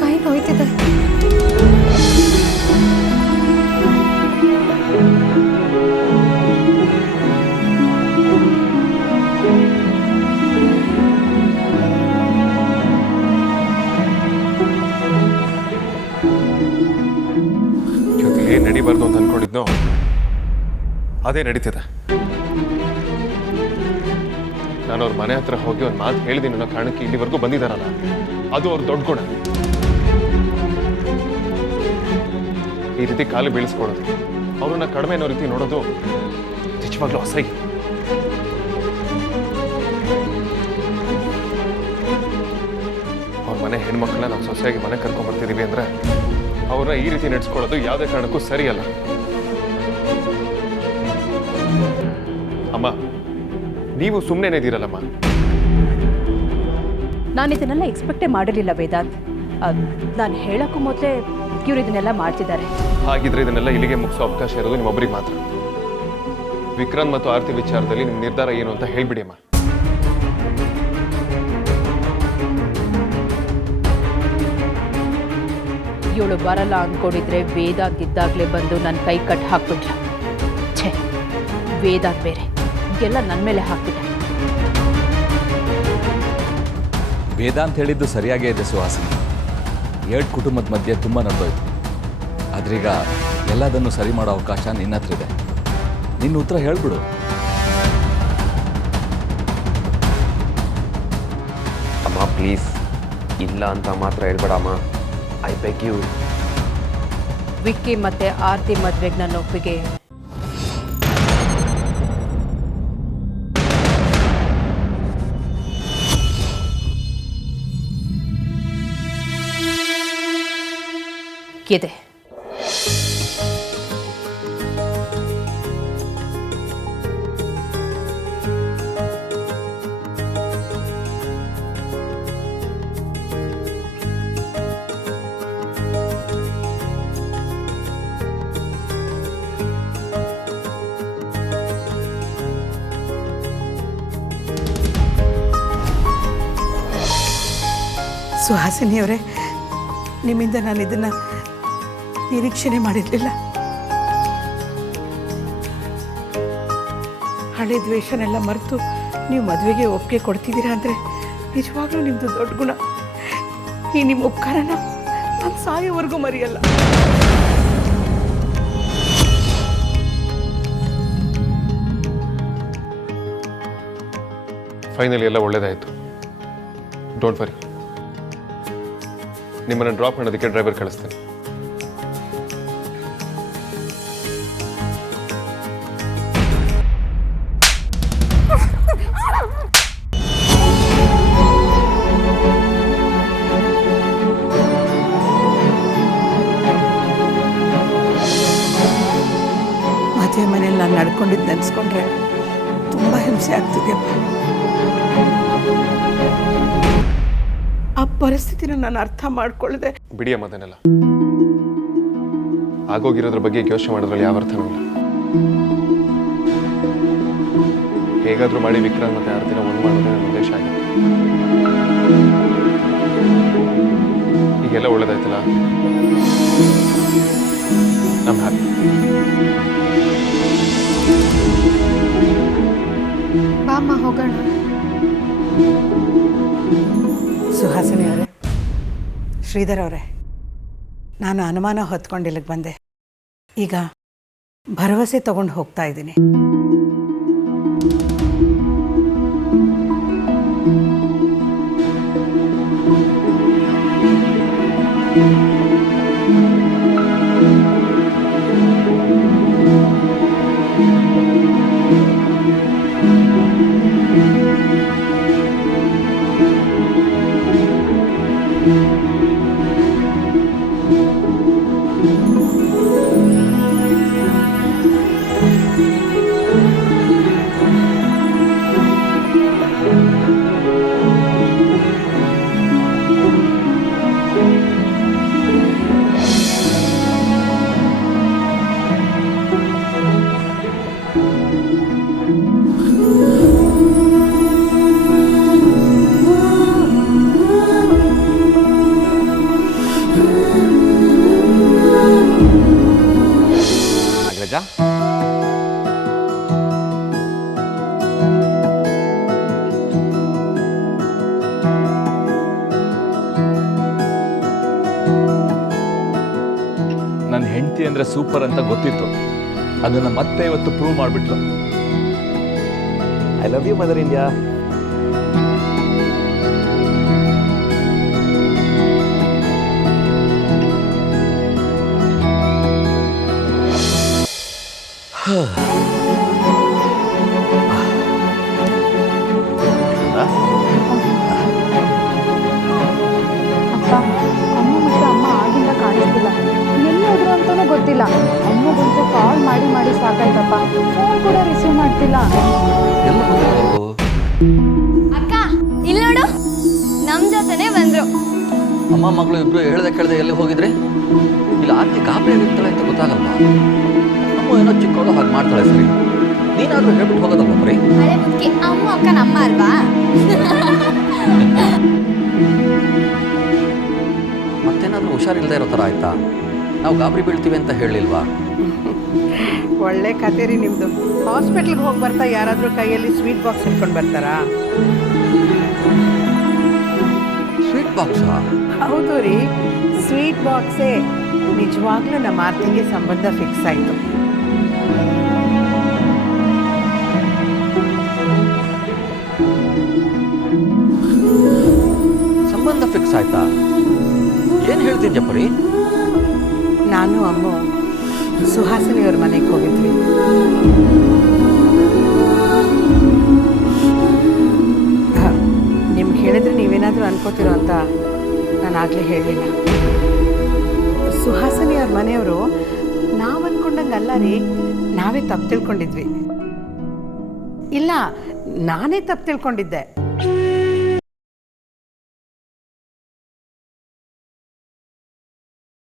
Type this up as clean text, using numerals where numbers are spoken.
ಕೈ ನೋಯ್ತಿದೆ. ಏನ್ ನಡಿಬಾರ್ದು ಅಂತ ಅನ್ಕೊಂಡಿದ್ನೋ ಅದೇ ನಡೀತಿದೆ. ನಾನು ಅವ್ರ ಮನೆ ಹತ್ರ ಹೋಗಿ ಒಂದು ಮಾತು ಹೇಳಿದ್ದೀನಿ ಅನ್ನೋ ಕಾರಣಕ್ಕೆ ಇಲ್ಲಿವರೆಗೂ ಬಂದಿದ್ದಾರಲ್ಲ, ಅದು ಅವ್ರ ದೊಡ್ಡ ಗುಣ. ಈ ರೀತಿ ಕಾಲು ಬೀಳಿಸ್ಕೊಳ್ಳೋದು, ಅವ್ರನ್ನ ಕಡಿಮೆ ಅನ್ನೋ ರೀತಿ ನೋಡೋದು ನಿಜವಾಗ್ಲೂ ಅಸಹ್ಯ. ಅವ್ರ ಮನೆ ಹೆಣ್ಮಕ್ಳನ್ನ ನಾವು ಸೊಸೆಯಾಗಿ ಮನೆ ಕರ್ಕೊಂಡ್ ಬರ್ತಿದೀವಿ ಅಂದ್ರೆ ಅವ್ರನ್ನ ಈ ರೀತಿ ನಡೆಸ್ಕೊಳ್ಳೋದು ಯಾವುದೇ ಕಾರಣಕ್ಕೂ ಸರಿಯಲ್ಲ. ಅಮ್ಮ, ನೀವು ಸುಮ್ಮನೆ ಇದ್ದೀರಲ್ಲಮ್ಮ. ನಾನು ಇದನ್ನೆಲ್ಲ ಎಕ್ಸ್ಪೆಕ್ಟೇ ಮಾಡಿರಲಿಲ್ಲ ವೇದಾಂತ್. ನಾನು ಹೇಳೋಕ್ಕೂ ಮೊದಲೇ ಇವ್ರು ಇದನ್ನೆಲ್ಲ ಮಾಡ್ತಿದ್ದಾರೆ. ಹಾಗಿದ್ರೆ ಇದನ್ನೆಲ್ಲ ಇಲ್ಲಿಗೆ ಮುಗಿಸೋ ಅವಕಾಶ ಇರೋದು ನಿಮ್ಮೊಬ್ಬರಿಗೆ ಮಾತ್ರ. ವಿಕ್ರಾಂತ್ ಮತ್ತು ಆರ್ತಿ ವಿಚಾರದಲ್ಲಿ ನಿಮ್ಮ ನಿರ್ಧಾರ ಏನು ಅಂತ ಹೇಳ್ಬಿಡಿ ಅಮ್ಮ. ಇವಳು ಬರಲ್ಲ ಅಂದ್ಕೊಂಡಿದ್ರೆ ವೇದಾಂತ್ ಇದ್ದಾಗಲೇ ಬಂದು ನನ್ನ ಕೈ ಕಟ್ ಹಾಕ್ಬಿಟ್ಲ. ಛೇ, ವೇದಾಂತ್ ಬೇರೆ ಎಲ್ಲ ನನ್ನ ಮೇಲೆ ಹಾಕ್ಬಿಟ್ಟ. ವೇದಾಂತ್ ಹೇಳಿದ್ದು ಸರಿಯಾಗೇ ಇದೆ ಸುಹಾಸಿನಿ. 2 ಕುಟುಂಬದ ಮಧ್ಯೆ ತುಂಬ ನಡೆದೋಯ್ತು. ಆದ್ರೀಗ ಎಲ್ಲದನ್ನು ಸರಿ ಮಾಡೋ ಅವಕಾಶ ನಿನ್ನ ಹತ್ರ ಇದೆ. ನಿನ್ನ ಉತ್ತರ ಹೇಳ್ಬಿಡು. ಅಮ್ಮ ಪ್ಲೀಸ್, ಇಲ್ಲ ಅಂತ ಮಾತ್ರ ಹೇಳ್ಬೇಡ ಅಮ್ಮ. I beg you. ವಿಕ್ಕಿ ಮತ್ತೆ ಆರ್ತಿ ಮದ್ವೆಗೆ ನನ್ನ ಒಪ್ಪಿಗೆ. ಇದೆ. ಸುಹಾಸಿನಿಯವರೇ, ನಿಮ್ಮಿಂದ ನಾನು ಇದನ್ನು ನಿರೀಕ್ಷಣೆ ಮಾಡಿರಲಿಲ್ಲ. ಹಳೆ ದ್ವೇಷನೆಲ್ಲ ಮರೆತು ನೀವು ಮದುವೆಗೆ ಒಪ್ಪಿಗೆ ಕೊಡ್ತಿದ್ದೀರಾ ಅಂದರೆ ನಿಜವಾಗ್ಲೂ ನಿಮ್ಮದು ದೊಡ್ಡ ಗುಣ. ಈ ನಿಮ್ಮ ಉಪಕಾರನ ನಾನು ಸಾಯೋವರೆಗೂ ಮರೆಯಲ್ಲ. ಫೈನಲಿ ಎಲ್ಲ ಒಳ್ಳೇದಾಯಿತು. ಡೋಂಟ್ ವರಿ, ನಿಮ್ಮನ್ನು ಡ್ರಾಪ್ ಮಾಡೋದಕ್ಕೆ ಡ್ರೈವರ್ ಕಳಿಸ್ತೇನೆ. ಮದುವೆ ಮನೇಲಿ ನಾನು ನಡ್ಕೊಂಡಿದ್ದು ನೆನೆಸ್ಕೊಂಡ್ರೆ ತುಂಬ ಹಿಂಸೆ ಆಗ್ತಿದೆಯಪ್ಪ. ಆ ಪರಿಸ್ಥಿತಿನ ನಾನು ಅರ್ಥ ಮಾಡ್ಕೊಳ್ಳದೆ. ಬಿಡಿ ಅಮ್ಮ, ಅದನ್ನೆಲ್ಲ ಆಗೋಗಿರೋದ್ರ ಬಗ್ಗೆ ಯೋಚನೆ ಮಾಡೋದ್ರಲ್ಲಿ ಯಾವ ಅರ್ಥನೂ ಇಲ್ಲ. ಹೇಗಾದ್ರೂ ಮಾಡಿ ವಿಕ್ರಾಂತ್ ಮತ್ತೆ ಆರ್ತಿನ ಒಂದು ಮಾಡೋದೇ ನನ್ನ ಉದ್ದೇಶ ಆಗಿತ್ತು. ಈಗೆಲ್ಲ ಒಳ್ಳೇದಾಯ್ತಲ್ಲ, ನಮ್ಮ ಹ್ಯಾಪಿ. ಬಾಮ್ಮ ಹೋಗೋಣ. ಸುಹಾಸಿನಿ ಅವರೇ, ಶ್ರೀಧರ್ ಅವರೇ, ನಾನು ಅನುಮಾನ ಹೊತ್ಕೊಂಡು ಇಲ್ಲಿಗೆ ಬಂದೆ. ಈಗ ಭರವಸೆ ತಗೊಂಡು ಹೋಗ್ತಾ ಇದ್ದೀನಿ. ಆರತಿ ಅಂದರೆ ಸೂಪರ್ ಅಂತ ಗೊತ್ತಿತ್ತು. ಅದನ್ನು ಮತ್ತೆ ಇವತ್ತು ಪ್ರೂವ್ ಮಾಡಿಬಿಟ್ಲು. I love you mother India. ಅಪ್ಪ ಅಮ್ಮ ಮತ್ತು ಅಮ್ಮ ಆಗಿಂದ ಕಾಣಿಸ್ತಿಲ್ಲ, ಎಲ್ಲಿ ಹೋದ್ರು ಅಂತಲೂ ಗೊತ್ತಿಲ್ಲ. ಅಮ್ಮಗಂತೂ ಕಾಲ್ ಮಾಡಿ ಮಾಡಿ ಸಾಕಾಯ್ತಪ್ಪ, ಫೋನ್ ಕೂಡ ರಿಸೀವ್ ಮಾಡ್ತಿಲ್ಲ. ಎಲ್ಲ ಹೋಗಿದ್ರು? ಅಕ್ಕ ಇಲ್ಲಿ ನೋಡು, ನಮ್ ಜೊತೆನೆ ಬಂದ್ರು. ಅಮ್ಮ ಮಗಳು ಇಬ್ರು ಹೇಳ್ದೆ ಕೇಳ್ದೆ ಎಲ್ಲಿ ಹೋಗಿದ್ರಿ? ಇಲ್ಲ ಆರ್ತಿ ಗಾಬರಿ ಆಗಿರ್ತಾಳೆ ಅಂತ ಗೊತ್ತಾಗಲ್ಲ. ಅಮ್ಮ ಏನೋ ಚಿಕ್ಕವಳು ಹಾಗೆ ಮಾಡ್ತಾಳೆ. ಸರಿ, ನೀನಾದ್ರೂ ಹೇಳ್ಬಿಟ್ಟು ಹೋಗೋದಲ್ಲ ಬರೀ. ಅರೆ ಮುದ್ಕಿ, ಅಮ್ಮ ಅಕ್ಕ ನಮ್ಮ ಅಲ್ವಾ? ಮತ್ತೇನಾದ್ರೂ ಹುಷಾರಿಲ್ಲದೆ ಇರೋ ಥರ ಆಯ್ತಾ? ನಾವು ಗಾಬರಿ ಬೀಳ್ತೀವಿ ಅಂತ ಹೇಳಿಲ್ವಾ? ಒಳ್ಳೆ ಕತೆ ರೀ ನಿಮ್ಮದು. ಹಾಸ್ಪಿಟ್ಲಿಗೆ ಹೋಗಿ ಬರ್ತಾ ಯಾರಾದರೂ ಕೈಯಲ್ಲಿ ಸ್ವೀಟ್ ಬಾಕ್ಸ್ ಹಿಡ್ಕೊಂಡು ಬರ್ತಾರಾ? ಸ್ವೀಟ್ ಬಾಕ್ಸಾ? ಹೌದು ರೀ, ಸ್ವೀಟ್ ಬಾಕ್ಸೇ. ನಿಜವಾಗ್ಲೂ ನಮ್ಮ ಆರ್ತಿಗೆ ಸಂಬಂಧ ಫಿಕ್ಸ್ ಆಯಿತು. ಸಂಬಂಧ ಫಿಕ್ಸ್ ಆಯ್ತಾ? ಏನು ಹೇಳ್ತೀನಿ ಜಪ್ಪರಿ? ನಾನು ಅಮ್ಮ ಸುಹಾಸಿನಿಯವ್ರ ಮನೆಗೆ ಹೋಗಿದ್ವಿ. ನಿಮ್ಗೆ ಹೇಳಿದ್ರೆ ನೀವೇನಾದರೂ ಅನ್ಕೋತಿರೋ ಅಂತ ನಾನು ಆಗಲೇ ಹೇಳಲಿಲ್ಲ. ಸುಹಾಸಿನಿಯವ್ರ ಮನೆಯವರು ನಾವು ಅಂದ್ಕೊಂಡಂಗೆ ಅಲ್ಲ ರೀ, ನಾವೇ ತಪ್ಪು ತಿಳ್ಕೊಂಡಿದ್ವಿ. ಇಲ್ಲ, ನಾನೇ ತಪ್ಪು ತಿಳ್ಕೊಂಡಿದ್ದೆ.